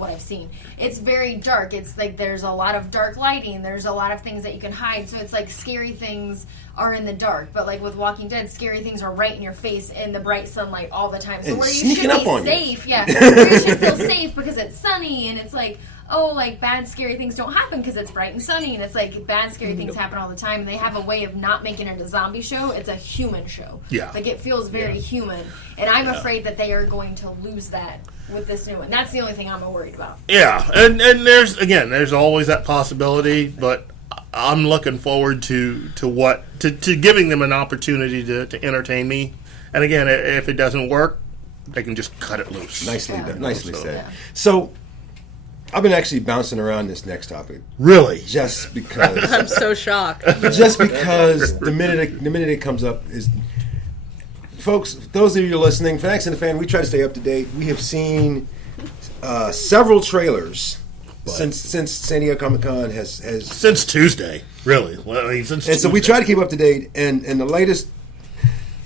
what I've seen. It's very dark. It's like there's a lot of dark lighting. There's a lot of things that you can hide. So it's like scary things are in the dark. But like with Walking Dead, scary things are right in your face in the bright sunlight all the time. So and where you sneaking should up be on safe, where you should feel safe because it's sunny and it's like, oh, like bad scary things don't happen because it's bright and sunny, and it's like bad scary things happen all the time, and they have a way of not making it a zombie show. It's a human show. Yeah. Like it feels very human, and I'm afraid that they are going to lose that with this new one. That's the only thing I'm worried about. Yeah, and there's always that possibility, but I'm looking forward to giving them an opportunity to entertain me. And again, if it doesn't work, they can just cut it loose. Nicely said. So, I've been actually bouncing around this next topic. Really? Just because. I'm so shocked. Just because the minute it comes up is, folks. Those of you listening, Fanatics and the Fan, we try to stay up to date. We have seen several trailers since San Diego Comic-Con has since Tuesday. Really? Well, I mean, since and Tuesday. so we try to keep up to date. And the latest.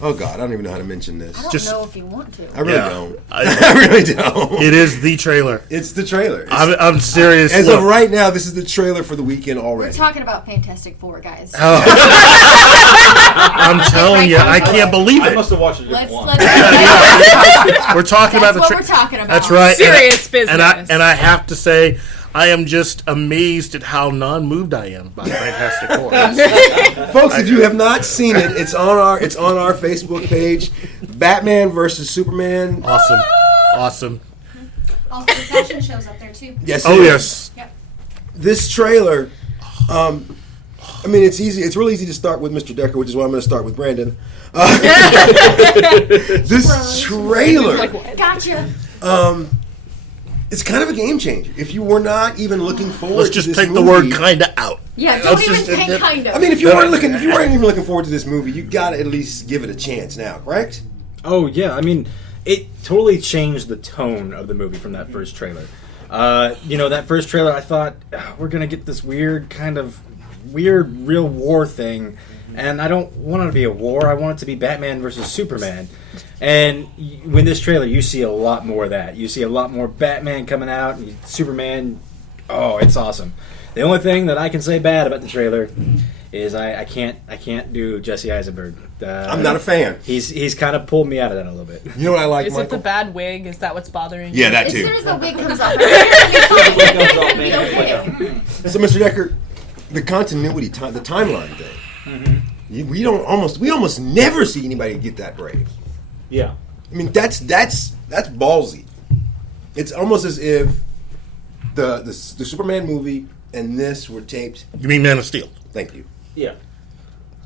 Oh God, I don't even know how to mention this. I don't know if you want to. I really don't. I really don't. It is the trailer. It's the trailer. I'm serious. As of right now, this is the trailer for the weekend already. We're talking about Fantastic Four, guys. Oh. I'm telling you, I can't believe it. I must have watched a different one. We're talking about the That's what we're talking about. That's right. Serious business. And I have to say, I am just amazed at how non-moved I am by Fantastic Four. Folks, if you have not seen it, it's on our Facebook page. Batman versus Superman. Awesome. Also, the fashion show's up there too. Yes. Oh yes. Yep. This trailer. I mean, it's easy. It's really easy to start with Mr. Decker, which is why I'm going to start with Brandon. This trailer. Gotcha. It's kind of a game changer. If you were not even looking forward Let's to just this take movie, the word "kinda" out. Yeah, don't Let's even just- say kind of. I mean, if you weren't even looking forward to this movie, you got to at least give it a chance now, correct? Oh, yeah. I mean, it totally changed the tone of the movie from that first trailer. That first trailer, I thought, we're going to get this weird real war thing. And I don't want it to be a war. I want it to be Batman versus Superman. And in this trailer, you see a lot more of that. You see a lot more Batman coming out, and Superman. Oh, it's awesome. The only thing that I can say bad about the trailer is I can't do Jesse Eisenberg. I'm not a fan. He's kind of pulled me out of that a little bit. You know what I like, Is Michael? it the bad wig? Is that what's bothering you? Yeah, that As too. soon as the wig comes off, So, Mr. Decker, the continuity, the timeline thing. Mm-hmm. We almost never see anybody get that brave. Yeah. I mean, that's ballsy. It's almost as if the Superman movie and this were taped. You mean Man of Steel? Thank you. Yeah.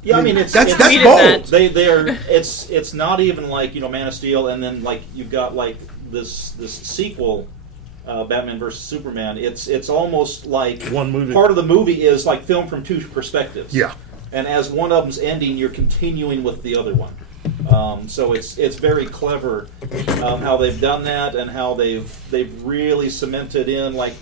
Yeah, I mean it's that's tweeted bold. that. they are it's not even like Man of Steel and then like you've got like this sequel, Batman versus Superman. It's almost like One movie. Part of the movie is like filmed from two perspectives. Yeah. And as one of them's ending, you're continuing with the other one. So it's very clever how they've done that and how they've really cemented in like.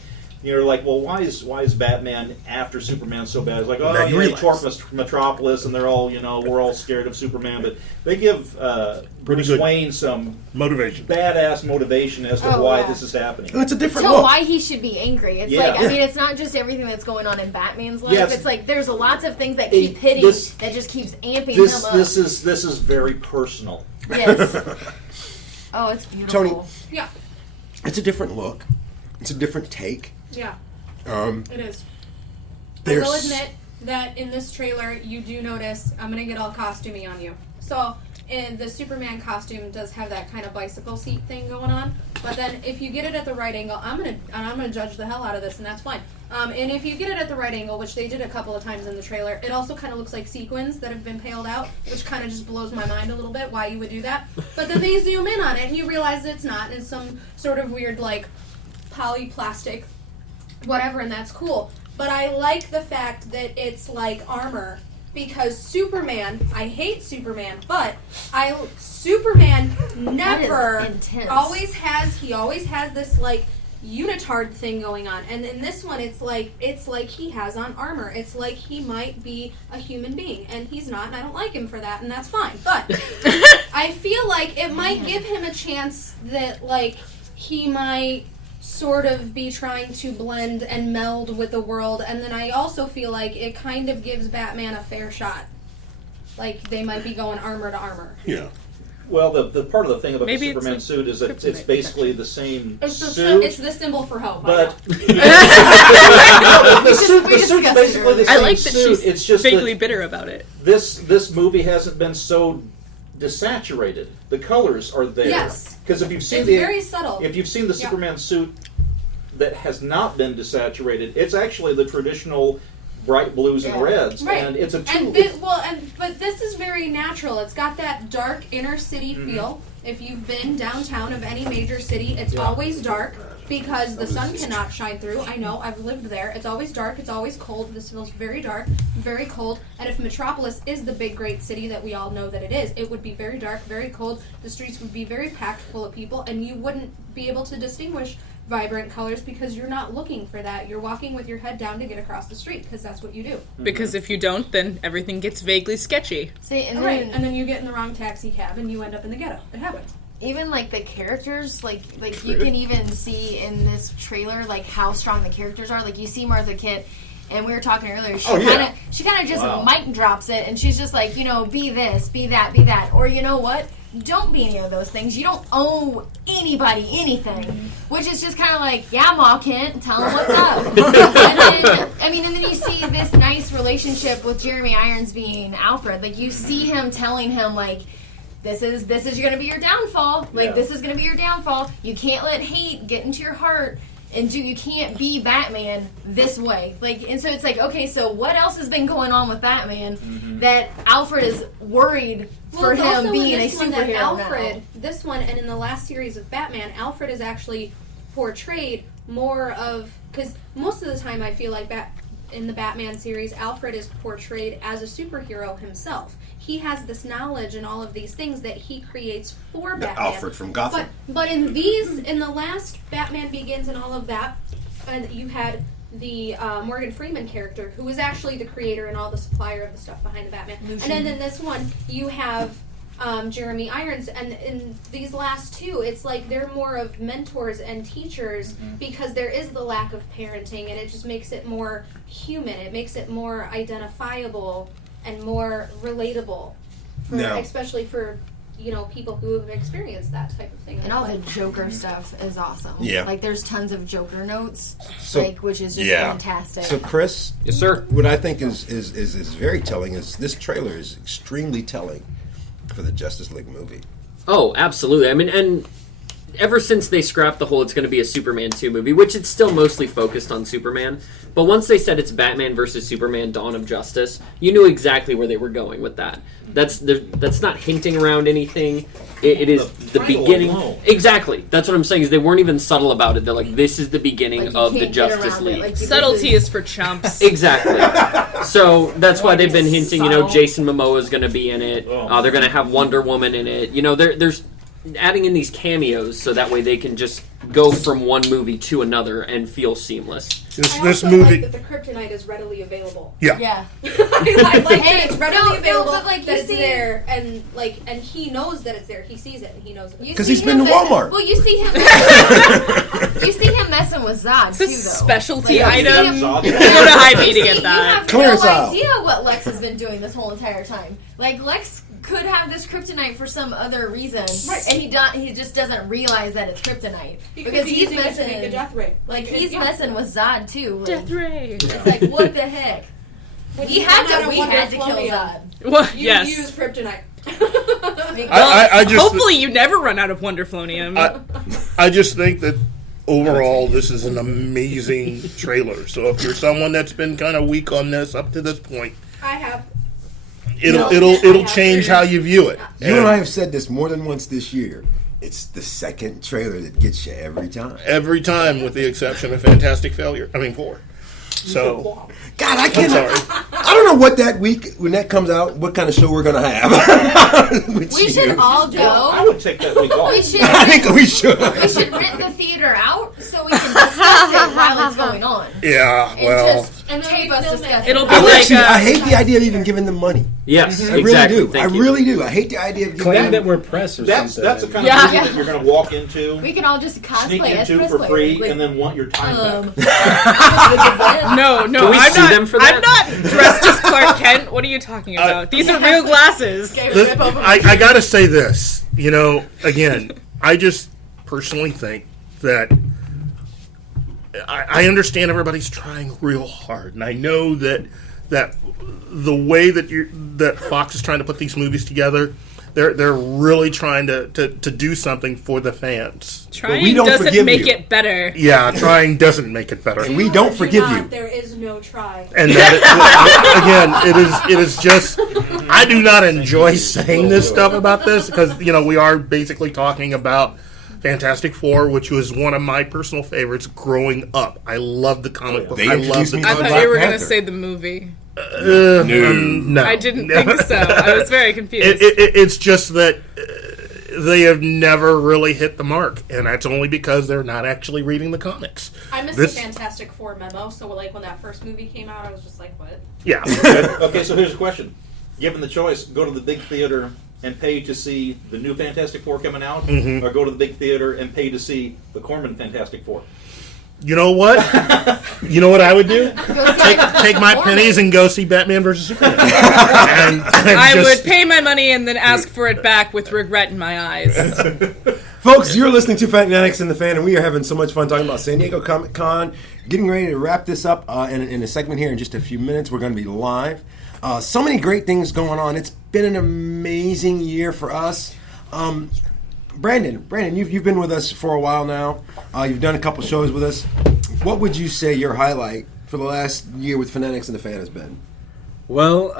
You're like, well, why is Batman after Superman so bad? It's like, Now you they realize. tore Metropolis, and they're all, we're all scared of Superman. But they give Bruce good. Wayne some Motivation. badass motivation as to why this is happening. And it's a different So look. why he should be angry. It's Yeah. like, I mean, it's not just everything that's going on in Batman's life. Yes. It's like there's lots of things that keep hitting that just keeps amping This him up. this is very personal. Yes. Oh, it's beautiful. Tony. Yeah, It's a different look. It's a different take. yeah, it is. I There's will admit that in this trailer, you do notice, I'm going to get all costumey on you. So, in the Superman costume does have that kind of bicycle seat thing going on. But then if you get it at the right angle, I'm gonna judge the hell out of this, and that's fine. And if you get it at the right angle, which they did a couple of times in the trailer, it also kind of looks like sequins that have been paled out, which kind of just blows my mind a little bit why you would do that. But then they zoom in on it, and you realize it's not. It's some sort of weird, like, polyplastic whatever, and that's cool. But I like the fact that it's like armor, because Superman, I hate Superman, but Superman never intense. always has this like unitard thing going on, and in this one it's like he has on armor. It's like he might be a human being, and he's not, and I don't like him for that, and that's fine. But I feel like it might give him a chance that like he might sort of be trying to blend and meld with the world, and then I also feel like it kind of gives Batman a fair shot. Like, they might be going armor to armor. Yeah. Well, the part of the thing about Maybe the it's Superman like suit is that it's kryptonite basically the same It's suit. it's the symbol for hope. But I know. the suit's discussed basically the it same I like that suit. she's It's just vaguely that bitter about it. this movie hasn't been so desaturated. The colors are there. Yes. Because if you've seen It's the very subtle. if you've seen the Yeah. Superman suit that has not been desaturated, it's actually the traditional bright blues and Yeah. reds, Right. and it's a And but this is very natural. It's got that dark inner city feel. If you've been downtown of any major city, it's always dark because the sun cannot shine through. I know, I've lived there. It's always dark, it's always cold. This feels very dark, very cold. And if Metropolis is the big great city that we all know that it is, it would be very dark, very cold. The streets would be very packed full of people, and you wouldn't be able to distinguish vibrant colors because you're not looking for that. You're walking with your head down to get across the street because that's what you do. Because if you don't, then everything gets vaguely sketchy. See, and Right, then and then you get in the wrong taxi cab and you end up in the ghetto. It happens. even like the characters, like you can even see in this trailer like how strong the characters are. Like you see Martha Kent, and we were talking earlier. She kind of just mic drops it, and she's just like, be this, be that, be that, or you know what? Don't be any of those things. You don't owe anybody anything, which is just kind of like, yeah, Ma Kent, tell him what's up. And then you see this nice relationship with Jeremy Irons being Alfred. Like you see him telling him like, this is going to be your downfall. Like this is going to be your downfall. You can't let hate get into your heart. And you can't be Batman this way. And so it's like, okay, so what else has been going on with Batman that Alfred is worried for it's also him in being a this one that superhero Alfred, now? this one, and in the last series of Batman, Alfred is actually portrayed more of, because most of the time I feel like in the Batman series, Alfred is portrayed as a superhero himself. He has this knowledge and all of these things that he creates for Batman. Alfred from Gotham. But in the last Batman Begins and all of that, and you had the Morgan Freeman character, who was actually the creator and all the supplier of the stuff behind the Batman. And then in this one, you have Jeremy Irons, and in these last two, it's like they're more of mentors and teachers because there is the lack of parenting, and it just makes it more human. It makes it more identifiable and more relatable, especially for people who have experienced that type of thing. And all the Joker stuff is awesome. Yeah. Like there's tons of Joker notes, which is just Yeah. fantastic. So, Chris, Yes, sir. what I think is very telling is this trailer is extremely telling for the Justice League movie. Oh, absolutely. I mean, and ever since they scrapped the whole it's going to be a Superman 2 movie, which it's still mostly focused on Superman, but once they said it's Batman versus Superman Dawn of Justice, you knew exactly where they were going with that. That's not hinting around anything. It is the beginning. Alone. Exactly. That's what I'm saying, is they weren't even subtle about it. They're like, this is the beginning Like, you of the can't get Justice around it. League. Like, this Subtlety is for chumps. Exactly. So that's why they've been hinting, Subtle. Jason Momoa is going to be in it. Oh. They're going to have Wonder Woman in it. There's adding in these cameos so that way they can just go from one movie to another and feel seamless. I This also movie, like that the kryptonite is readily available. yeah. Yeah. I like Hey, that it's readily no, available, but, like, that you it's see- there, and he knows that it's there. He sees it, and he knows it. You 'Cause see he's been him to Walmart. Well, you see him. You see him messing with Zod It's too, a though. specialty Like, you see item. him- Zod. Go to high You meeting see, at you that. have Clearance no aisle. idea what Lex has been doing this whole entire time. Like Lex could have this kryptonite for some other reason, and he just doesn't realize that it's kryptonite because he's messing. a death ray. Like he's messing with Zod too. Like, Death Ray. it's like what the heck? When We you had run out to. of We had to kill Wonderflonia, Zod. What? You Yes. use kryptonite. I just Hopefully you never run out of Wonderflonium. I just think that overall this is an amazing trailer. So if you're someone that's been kind of weak on this up to this point, I have. it'll change how you view it. You and I have said this more than once this year. It's the second trailer that gets you every time. Every time, with the exception of Fantastic Failure. 4. So God, I I'm can't. sorry. I don't know what that week when that comes out, what kind of show we're gonna have. With We should you. all I go. would take that week off. We should. I think we should. We should rent the theater out so we can discuss it while it's going on. Yeah, well, When will tape we us film discussing. it? It'll be I, like actually, I hate the idea of even giving them money. Yes, I exactly. really do. Thank I you. really do. I hate the idea of giving Claim them that we're press or That's something. the kind Yeah. of movie that you're going to walk into, We can all just sneak cosplay as into press for players. free, Like, and then want your time back. No, Can we I'm sue not. them for I'm that? not dressed as Clark Kent. What are you talking about? These are real glasses. okay, This- rip open I got to say this. Again, I just personally think that I understand everybody's trying real hard, and I know that the way that Fox is trying to put these movies together, they're really trying to do something for the fans. Trying we don't doesn't forgive make you. it better. Yeah, trying doesn't make it better. We don't Do forgive not, you. There is no try. And that it is just, I do not enjoy saying this stuff about this because we are basically talking about Fantastic Four, which was one of my personal favorites growing up. I love the comic book. They I love introduced the me I to comic thought you were Black going to Panther. say the movie. No, I didn't think so. I was very confused. It's just that they have never really hit the mark, and that's only because they're not actually reading the comics. I missed This- the Fantastic Four memo, so like when that first movie came out, I was just like, what? Yeah. Okay, so here's a question. Given the choice, go to the big theater and pay to see the new Fantastic Four coming out, or go to the big theater and pay to see the Corman Fantastic Four. You know what? You know what I would do? Go see Take my Corman. pennies and go see Batman versus Superman. and I just- would pay my money and then ask for it back with regret in my eyes. Folks, you're listening to Fanatics and the Fan, and we are having so much fun talking about San Diego Comic Con. Getting ready to wrap this up in a segment here in just a few minutes. We're going to be live. So many great things going on. It's been an amazing year for us. Brandon, you've been with us for a while now. You've done a couple shows with us. What would you say your highlight for the last year with Fanatics and the Fan has been? Well,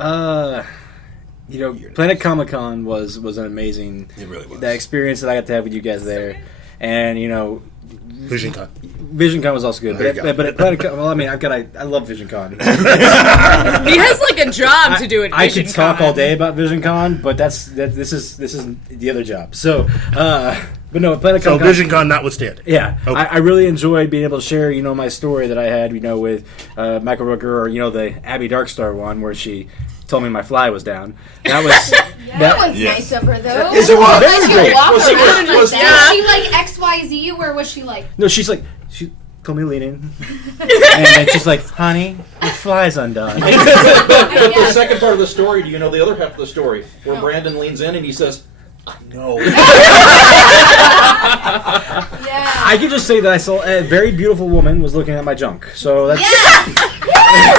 Planet Comic Con was an amazing. It really was. That experience that I got to have with you guys there, and Vision Con. Vision Con was also good. There you go. But at Planet Con, well, I mean, I love Vision Con. He has like a job to do at I Vision could talk Con. all day about Vision Con, but this is the other job. So, but no, Planet So Comic Con. Vision Con notwithstanding. Yeah, Okay. I really enjoyed being able to share, my story that I had, with Michael Rooker, or the Abby Darkstar one where she told me my fly was down. That was That was Yes. nice of her, though. Yes, it was. Let you walk Was it- around was- like Was that. she like XYZ, or was she like? No, she told me to lean in, and then she's like, "Honey, the fly's undone." But the second part of the story, do you know the other half of the story? Where No. Brandon leans in and he says, "No." Yeah. I could just say that I saw a very beautiful woman was looking at my junk. So that's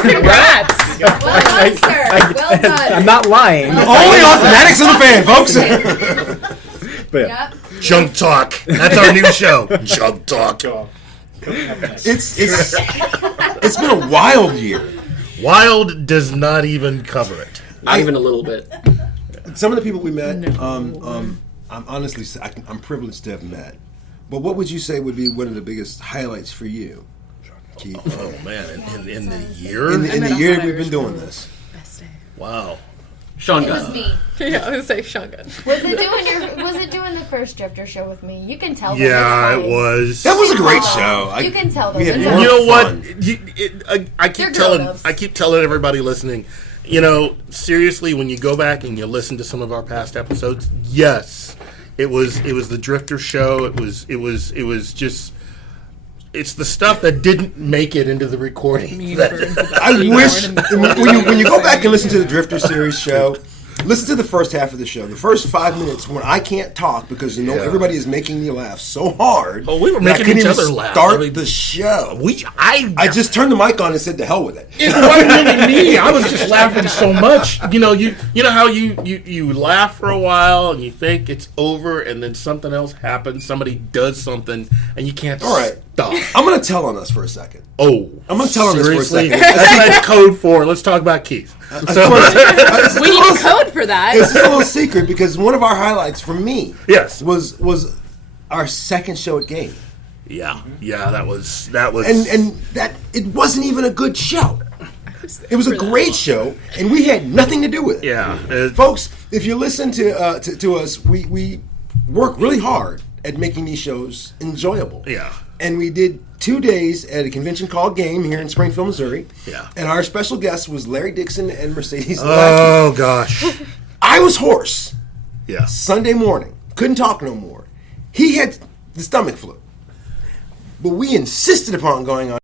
Congrats. Well done, sir. Well done. I'm not lying. Only on Fanatics and the Fan, folks. But yeah. Yep. Junk Talk. That's our new show. Junk Talk. It's been a wild year. Wild does not even cover it. Not even a little bit. Some of the people we met, I'm honestly, I'm privileged to have met. But what would you say would be one of the biggest highlights for you, Keith? Oh man, in the year? In the met a year hot we've been Irish doing woman. this. Best day. Wow. Sean It was Gunn. me. Yeah, I was gonna say Shotgun. Was it doing the first Drifter show with me? You can tell. them Yeah, it's it fine. was. That was a great show. You can tell them. we had it's more fine. You know what? fun. I They're keep telling grown-ups. I keep telling everybody listening. Seriously, when you go back and you listen to some of our past episodes, yes, it was the Drifter show. It was just. It's the stuff that didn't make it into the recording. I wish when you go back and listen to the Drifter series show, listen to the first half of the show. The first 5 minutes when I can't talk because Yeah. everybody is making me laugh so hard. Oh, we were that I making couldn't each even other laugh. Start I mean, the show. I just turned the mic on and said, "To hell with it." It wasn't really me. I was just laughing so much. You know how you laugh for a while and you think it's over, and then something else happens. Somebody does something, and you can't All right. stop. I'm going to tell on us for a second. Oh, I'm gonna tell him this for a seriously? second. That's code 4. Let's talk about Keith. We need a code for that. It's a little secret because one of our highlights for me, Yes. was our second show at Game, Yeah, that was and that it wasn't even a good show. It was a great show, and we had nothing to do with it. yeah. Folks, if you listen to us, we work really hard at making these shows enjoyable. Yeah. And we did 2 days at a convention called Game here in Springfield, Missouri. Yeah. And our special guest was Larry Dixon and Mercedes. Oh gosh. I was hoarse. Yeah. Sunday morning. Couldn't talk no more. He had the stomach flu. But we insisted upon going on